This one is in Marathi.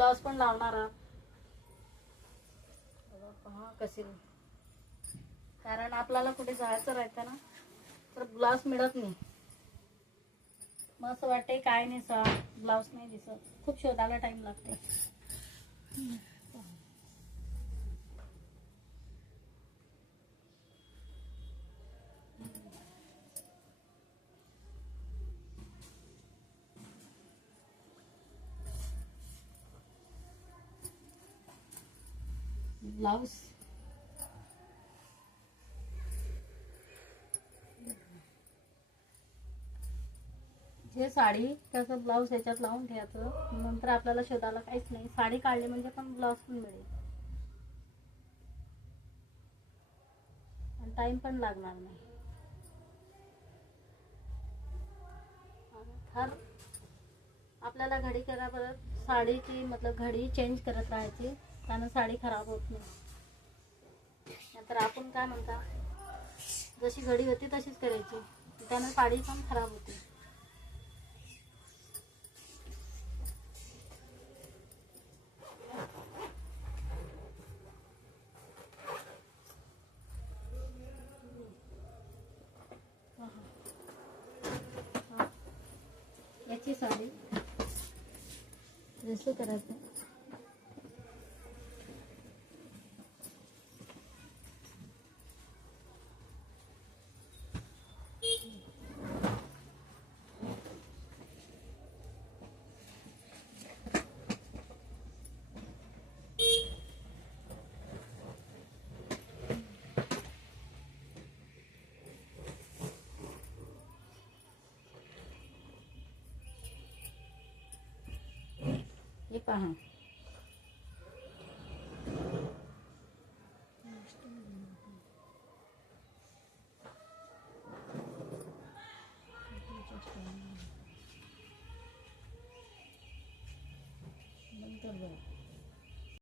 ब्लाउज पण लावणार आहात. पहा कशी, कारण आपल्याला कुठे जायचं राहतं ना तर ब्लाउज मिळत नाही. मग असं वाटते काय नाही सा ब्लाउज नाही दिसत, खूप शोधायला टाइम लागते. ब्लाउज जे साडी त्याचं ब्लाउज ह्याच्यात लावून ठेवायचं. नंतर आपल्याला शोधायला काहीच नाही. साडी काढली म्हणजे पण ब्लाउज पण मिळेल आणि टाइम पण लागणार नाही. हर आपल्याला घडी करा परत साडीची मतलब घडी चेंज करत राहायची, त्यानं साडी खराब होत नाही. नंतर आपण काय म्हणता, जशी घडी होती तशीच करायची, त्यानं साडी पण खराब होते. याची साडी जसं करायचं हे पहा. नंतर